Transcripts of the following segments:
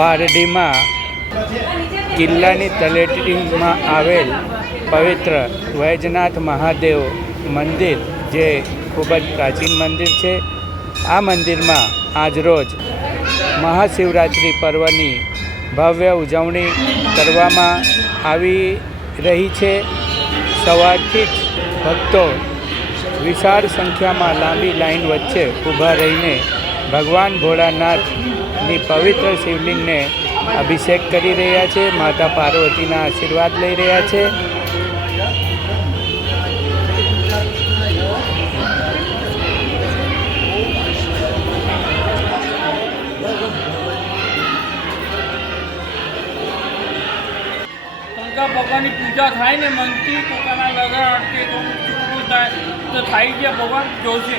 પારડીમાં કિલ્લાની તળેટીમાં આવેલ પવિત્ર વૈજનાથ મહાદેવ મંદિર, જે ખૂબ જ પ્રાચીન મંદિર છે. આ મંદિરમાં આજરોજ મહાશિવરાત્રિ પર્વની ભવ્ય ઉજવણી કરવામાં આવી રહી છે. સવારથી જ ભક્તો વિશાળ સંખ્યામાં લાંબી લાઈન વચ્ચે ઊભા રહીને ભગવાન ભોળાનાથની પવિત્ર શિવલિંગને અભિષેક કરી રહ્યા છે. માતા પાર્વતીના આશીર્વાદ લઈ રહ્યા છે. ભગવાનની પૂજા થાય ને મનથી પોતાના લગન અટકે તો ચૂકવું થાય તો થાય છે, ભગવાન જોશે.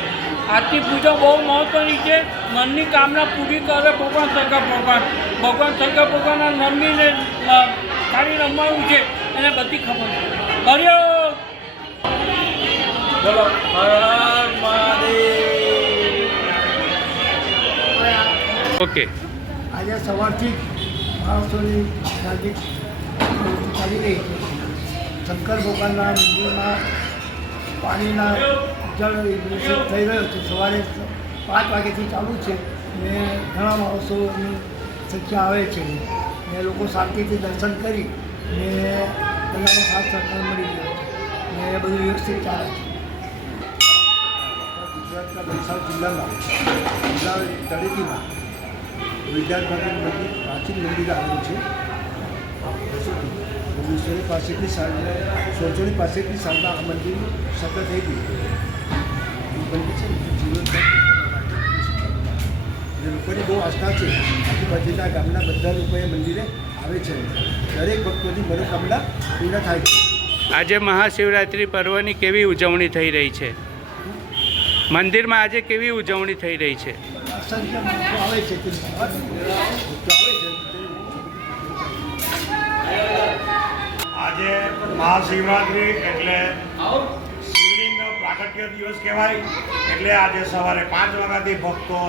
આજની પૂજા બહુ મહત્ત્વની છે. મનની કામના પૂરી કરે ભગવાન શંકર ભગવાન. ભગવાન શંકર ભગવાનના મમ્મીને ખાલી રમવાનું છે એને બધી ખબર છે. હરિયો બોલો હર હર મહાદેવ. ઓકે, આજે સવારથી માણસોની નજીક ચાલી રહી છે. શંકર ભગવાનના મંદિરમાં પાણીના જળ અભિષેક થઈ રહ્યો છે. સવારે 5 વાગ્યાથી ચાલુ છે ને ઘણા માણસોની સંખ્યા આવે છે ને લોકો શાંતિથી દર્શન કરી ને બધાનો સાથ સહકાર મળી ગયો છે ને બધું વ્યવસ્થિત ચાલે છે. ગુજરાતના વલસાડ જિલ્લામાં તળેટીમાં વિદ્યાર્થી મંદિર પ્રાચીન મંદિર આવેલું છે. 1965 સાલમાં આ મંદિર સ્થાપના થઈ હતી. મંદિર છે જીવન લોકોની બહુ આસ્થા છે. આજુબાજુના ગામના બધા લોકો એ મંદિરે આવે છે. દરેક ભક્તોની મનોકામના પૂર્ણ થાય છે. આજે મહાશિવરાત્રિ પર્વની કેવી ઉજવણી થઈ રહી છે? મંદિરમાં આજે કેવી ઉજવણી થઈ રહી છે? અસંખ્ય લોકો આવે છે. આજે મહાશિવરાત્રિ એટલે શિવલિંગનો પ્રાગટ્ય દિવસ કહેવાય. એટલે આજે સવારે 5 વાગ્યાથી ભક્તો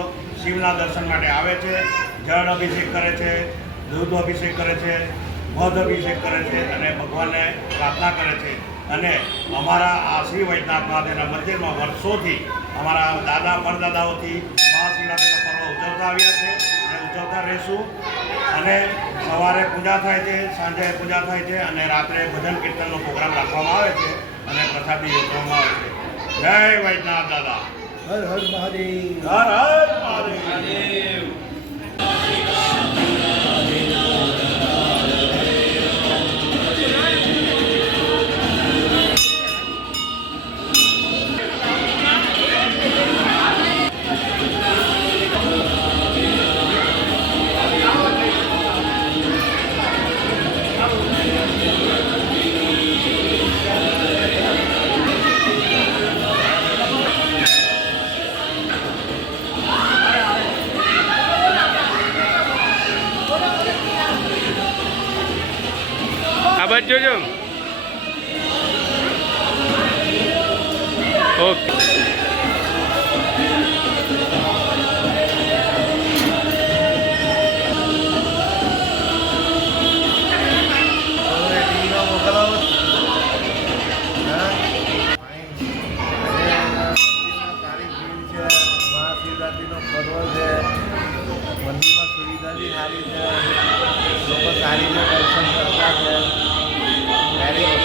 શિવના દર્શન માટે આવે છે. જળ અભિષેક કરે છે, દૂધ અભિષેક કરે છે, મધ અભિષેક કરે છે અને ભગવાનને પ્રાર્થના કરે છે. અને અમારા આ શ્રી વૈજનાથ મહાદેવના મંદિરમાં વર્ષોથી અમારા દાદા પરદાદાઓથી મહાશિવરાત્રિનો પર્વ ઉજવતા આવ્યા છે અને ઉજવતા રહેશું. અને સવારે પૂજા થાય છે, સાંજે પૂજા થાય છે અને રાત્રે ભજન કીર્તનનો પ્રોગ્રામ રાખવામાં આવે છે અને પ્રસાદી વેચવામાં આવે છે. જય વૈજનાથ દાદા. હર હર મહાદેવ. હર હર મહાદેવ. આ બાજુ જોજો. ઓકે, મહાશિવરાત્રિનો પર્વ છે. મંદિરમાં સુવિધા બી સારી છે. લોકો સારી રીતે દર્શન કરતા છે. વેરી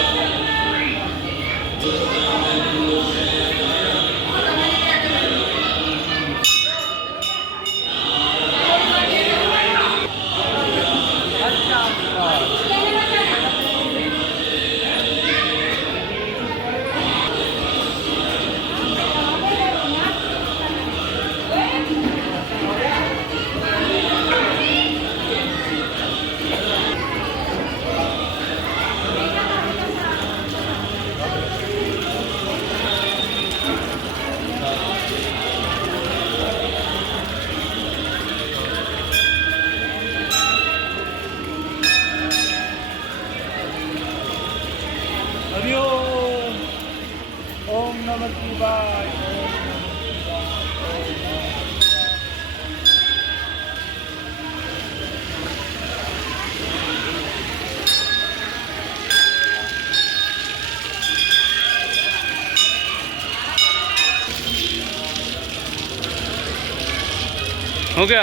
હું કે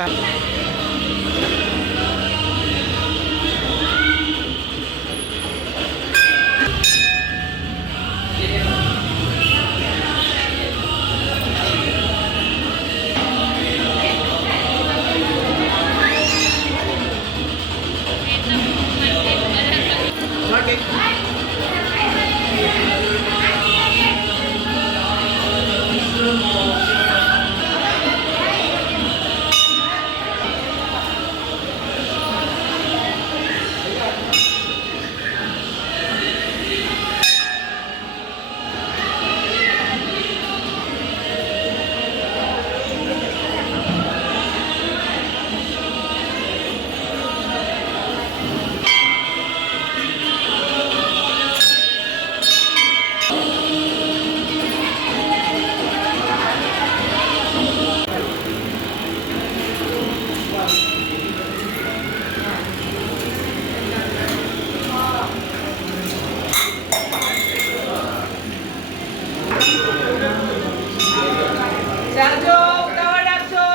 ચાલજો, ઉતાવળ રાખજો.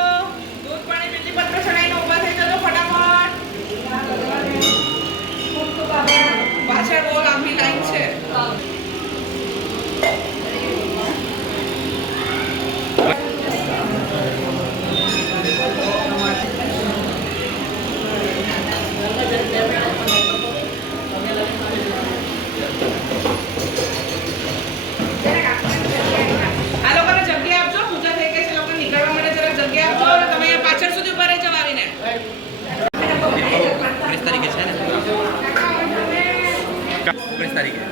દૂધ પાણી બીલીપત્ર ચડાવીને ઊભા થઈ જજો ફટાફટ. પાછળ બહુ લાંબી લાઈન છે. આ લોકોને જગ્યા આપજો. પૂજા થઈ ગઈ છે. લોકોને નીકળવા માટે જરાક જગ્યા આપજો અને તમે અહીંયા પાછળ સુધી ઉભા રહી જાવ આવીને. 19 તારીખે છે ને 19 તારીખે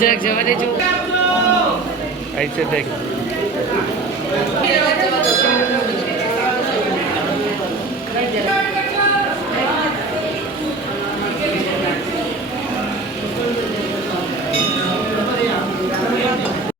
જરાક જવા દેજો. ऐसे देख જવા દેજો.